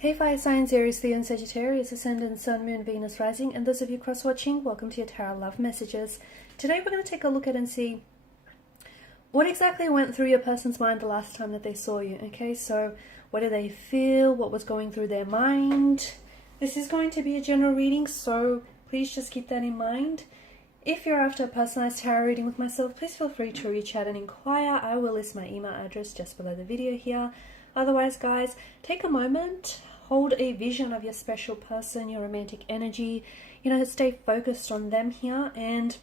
Hey fire signs, Aries, Leo and Sagittarius, Ascendant, Sun, Moon, Venus, Rising, and those of you cross-watching, welcome to your Tarot Love Messages. Today we're going to take a look at and see what exactly went through your person's mind the last time that they saw you, okay? So what did they feel? What was going through their mind? This is going to be a general reading, so please just keep that in mind. If you're after a personalized tarot reading with myself, please feel free to reach out and inquire. I will list my email address just below the video here. Otherwise, guys, take a moment, hold a vision of your special person, your romantic energy, stay focused on them here, and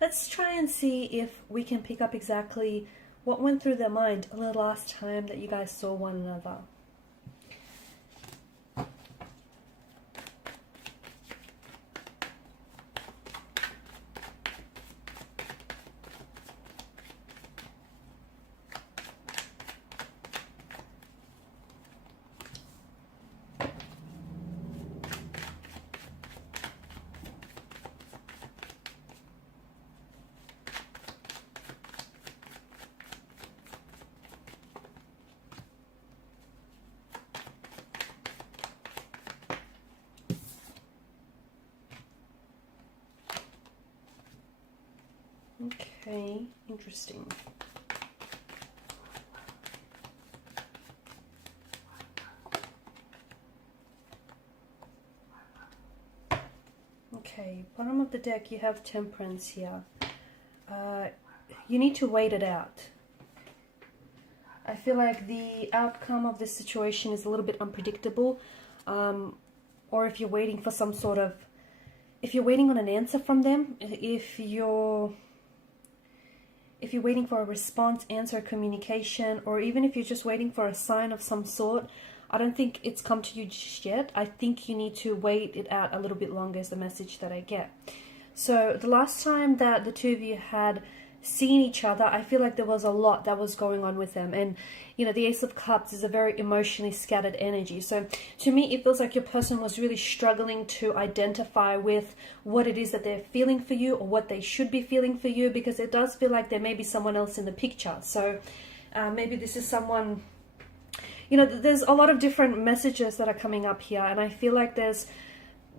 let's try and see if we can pick up exactly what went through their mind the last time that you guys saw one another. Okay, interesting. Okay, bottom of the deck you have Temperance here. You need to wait it out. I feel like the outcome of this situation is a little bit unpredictable, or if you're waiting for some sort of, if you're waiting on an answer from them, if you're waiting for a response, answer, communication, or even if you're just waiting for a sign of some sort, I don't think it's come to you just yet. I think you need to wait it out a little bit longer is the message that I get. So the last time that the two of you had seen each other, I feel like there was a lot that was going on with them. And, the Ace of Cups is a very emotionally scattered energy. So to me, it feels like your person was really struggling to identify with what it is that they're feeling for you or what they should be feeling for you, because it does feel like there may be someone else in the picture. So maybe this is someone, there's a lot of different messages that are coming up here. And I feel like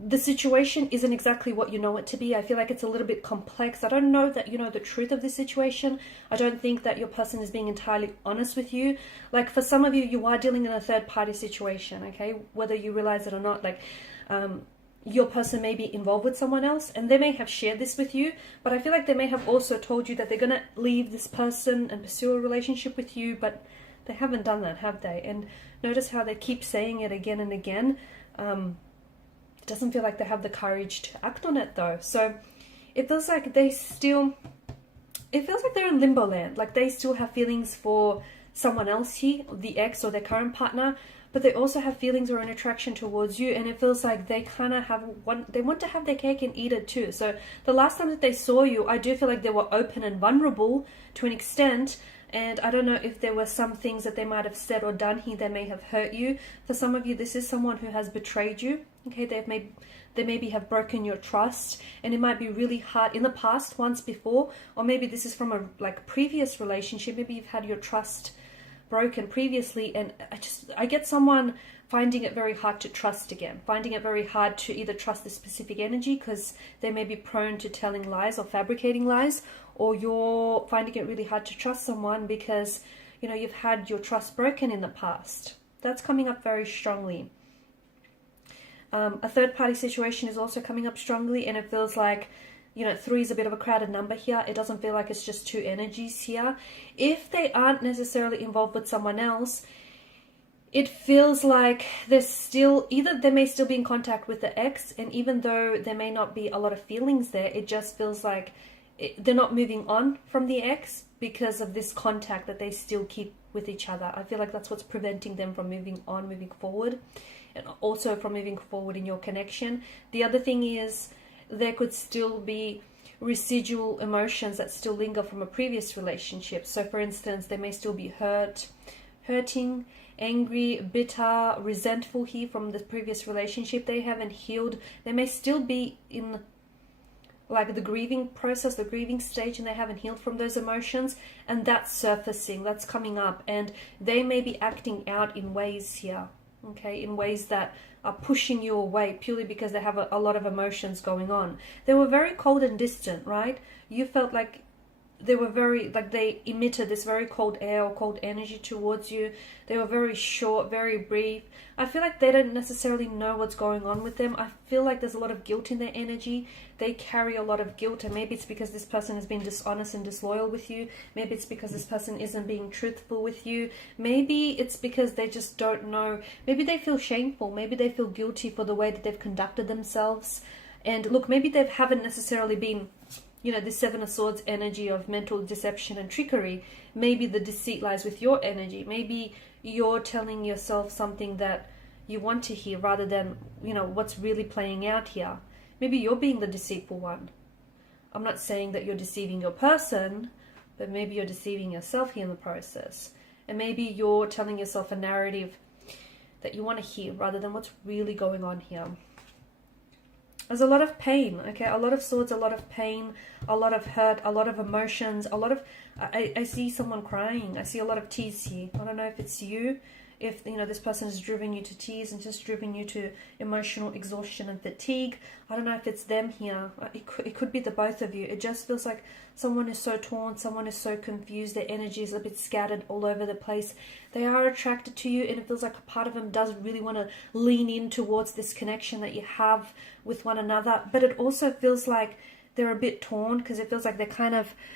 the situation isn't exactly what you know it to be. I feel like it's a little bit complex. I don't know that you know the truth of this situation. I don't think that your person is being entirely honest with you. Like for some of you, you are dealing in a third party situation, okay? Whether you realize it or not, your person may be involved with someone else and they may have shared this with you, but I feel like they may have also told you that they're going to leave this person and pursue a relationship with you, but they haven't done that, have they? And notice how they keep saying it again and again. It doesn't feel like they have the courage to act on it though. So it feels like it feels like they're in limbo land. Like they still have feelings for someone else here, the ex or their current partner, but they also have feelings or an attraction towards you. And it feels like they kind of they want to have their cake and eat it too. So the last time that they saw you, I do feel like they were open and vulnerable to an extent. And I don't know if there were some things that they might have said or done here that may have hurt you. For some of you, this is someone who has betrayed you. Okay, they maybe have broken your trust, and it might be really hard in the past, once before, or maybe this is from a previous relationship. Maybe you've had your trust broken previously, and I get someone finding it very hard to trust again, finding it very hard to either trust this specific energy because they may be prone to telling lies or fabricating lies, or you're finding it really hard to trust someone because you've had your trust broken in the past. That's coming up very strongly. A third party situation is also coming up strongly, and it feels like 3 is a bit of a crowded number here. It doesn't feel like it's just two energies here. If they aren't necessarily involved with someone else, it feels like they may still be in contact with the ex, and even though there may not be a lot of feelings there, it just feels like they're not moving on from the ex because of this contact that they still keep with each other. I feel like that's what's preventing them from moving on, moving forward, and also from moving forward in your connection. The other thing is there could still be residual emotions that still linger from a previous relationship. So for instance, they may still be hurting, angry, bitter, resentful here from the previous relationship. They haven't healed. They may still be in the grieving process, the grieving stage, and they haven't healed from those emotions, and that's surfacing, that's coming up, and they may be acting out in ways here okay, in ways that are pushing you away purely because they have a lot of emotions going on. They were very cold and distant, right? You felt like they were very, like they emitted this very cold air or cold energy towards you. They were very short, very brief. I feel like they don't necessarily know what's going on with them. I feel like there's a lot of guilt in their energy. They carry a lot of guilt, and maybe it's because this person has been dishonest and disloyal with you. Maybe it's because this person isn't being truthful with you. Maybe it's because they just don't know. Maybe they feel shameful. Maybe they feel guilty for the way that they've conducted themselves. And look, maybe they haven't necessarily been, you know, the Seven of Swords energy of mental deception and trickery. Maybe the deceit lies with your energy. Maybe you're telling yourself something that you want to hear rather than, you know, what's really playing out here. Maybe you're being the deceitful one. I'm not saying that you're deceiving your person, but maybe you're deceiving yourself here in the process. And maybe you're telling yourself a narrative that you want to hear rather than what's really going on here. There's a lot of pain, okay? A lot of swords, a lot of pain, a lot of hurt, a lot of emotions, a lot of... I see someone crying. I see a lot of tears here. I don't know if it's you, if, you know, this person has driven you to tears and just driven you to emotional exhaustion and fatigue. I don't know if it's them here. It could be the both of you. It just feels like someone is so torn, someone is so confused, their energy is a bit scattered all over the place. They are attracted to you, and it feels like a part of them does really want to lean in towards this connection that you have with one another. But it also feels like they're a bit torn, because it feels like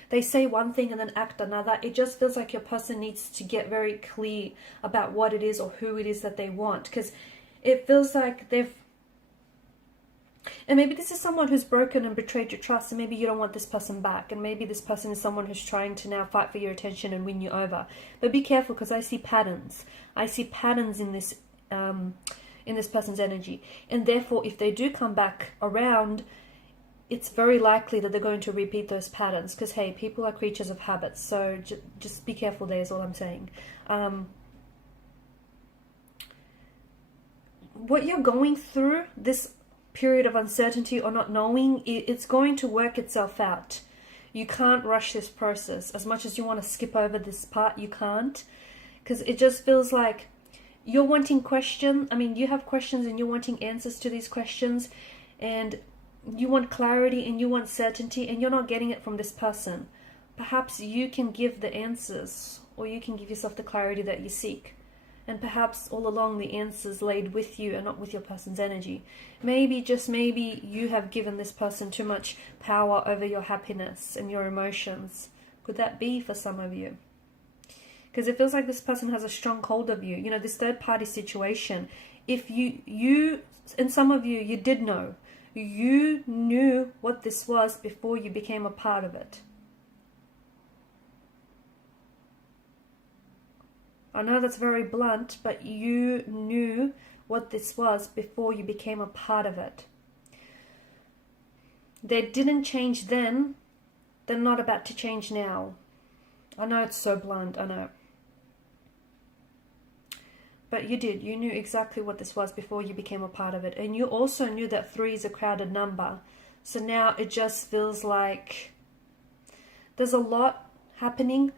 they say one thing and then act another. It just feels like your person needs to get very clear about what it is or who it is that they want, because it feels like they've... And maybe this is someone who's broken and betrayed your trust, and maybe you don't want this person back, and maybe this person is someone who's trying to now fight for your attention and win you over. But be careful, because I see patterns. I see patterns in this person's energy, and therefore if they do come back around, it's very likely that they're going to repeat those patterns, because hey, people are creatures of habits. So just be careful there is all I'm saying. What you're going through, this period of uncertainty or not knowing, it's going to work itself out. You can't rush this process. As much as you want to skip over this part, you can't, because it just feels like you're wanting questions. I mean, you have questions and you're wanting answers to these questions, and you want clarity and you want certainty, and you're not getting it from this person. Perhaps you can give the answers, or you can give yourself the clarity that you seek. And perhaps all along the answers laid with you and not with your person's energy. Maybe, just maybe, you have given this person too much power over your happiness and your emotions. Could that be for some of you? Because it feels like this person has a strong hold of you. You know, this third party situation. If you and some of you, you did know. You knew what this was before you became a part of it. I know that's very blunt, but you knew what this was before you became a part of it. They didn't change then. They're not about to change now. I know it's so blunt, I know. But you did. You knew exactly what this was before you became a part of it. And you also knew that 3 is a crowded number. So now it just feels like there's a lot happening.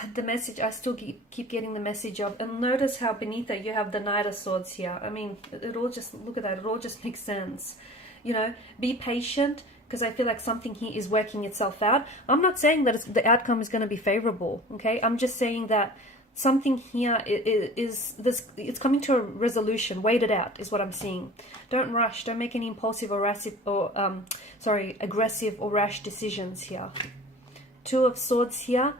But the message, I still keep getting the message of, and notice how beneath it you have the Knight of Swords here. I mean, it all just, look at that, it all just makes sense. You know, be patient, because I feel like something here is working itself out. I'm not saying that the outcome is going to be favorable, okay? I'm just saying that something here it's coming to a resolution. Wait it out is what I'm seeing. Don't rush. Don't make any impulsive or aggressive or rash decisions here. 2 of Swords here.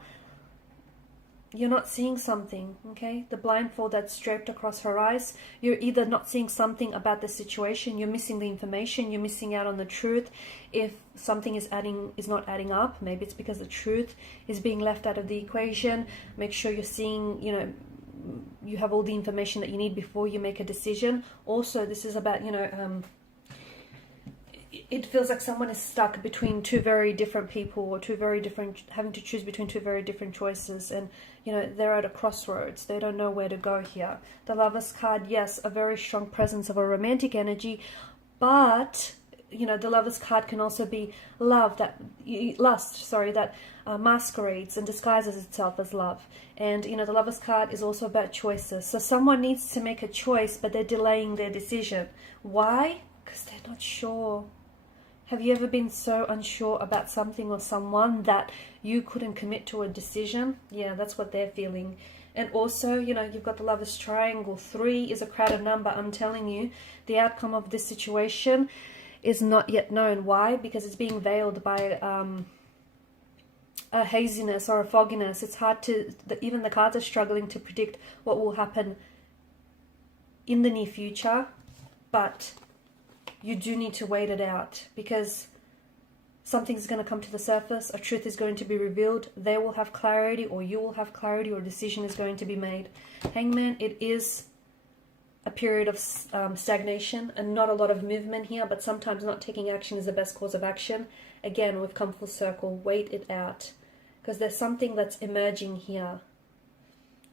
You're not seeing something, okay? The blindfold that's draped across her eyes. You're either not seeing something about the situation, you're missing the information, you're missing out on the truth. If something is not adding up, maybe it's because the truth is being left out of the equation. Make sure you're seeing, you know, you have all the information that you need before you make a decision. Also, this is about, you know, it feels like someone is stuck between 2 very different people, or having to choose between 2 very different choices, and you know, they're at a crossroads. They don't know where to go here. The Lover's card, yes, a very strong presence of a romantic energy, but you know, the Lovers card can also be love, that masquerades and disguises itself as love. And, you know, the Lovers card is also about choices. So someone needs to make a choice, but they're delaying their decision. Why? Because they're not sure. Have you ever been so unsure about something or someone that you couldn't commit to a decision? Yeah, that's what they're feeling. And also, you know, you've got the Lovers triangle. 3 is a crowded number. I'm telling you, the outcome of this situation is not yet known. Why? Because it's being veiled by a haziness or a fogginess. It's hard to, even the cards are struggling to predict what will happen in the near future, but you do need to wait it out, because something's going to come to the surface, a truth is going to be revealed, they will have clarity, or you will have clarity, or a decision is going to be made. Hangman, it is a period of stagnation and not a lot of movement here, but sometimes not taking action is the best course of action. Again, we've come full circle. Wait it out, because there's something that's emerging here.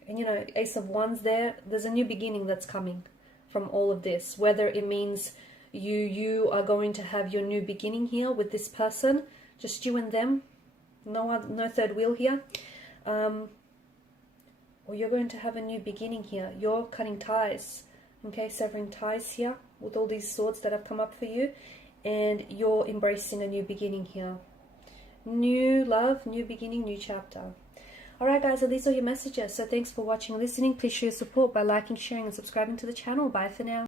And, you know, Ace of Wands there's a new beginning that's coming from all of this, whether it means you are going to have your new beginning here with this person, just you and them, no third wheel here, or you're going to have a new beginning here. You're cutting ties, okay, severing ties here with all these swords that have come up for you, and you're embracing a new beginning here. New love, new beginning, new chapter. Alright guys, so these are your messages. So thanks for watching and listening. Please show your support by liking, sharing and subscribing to the channel. Bye for now.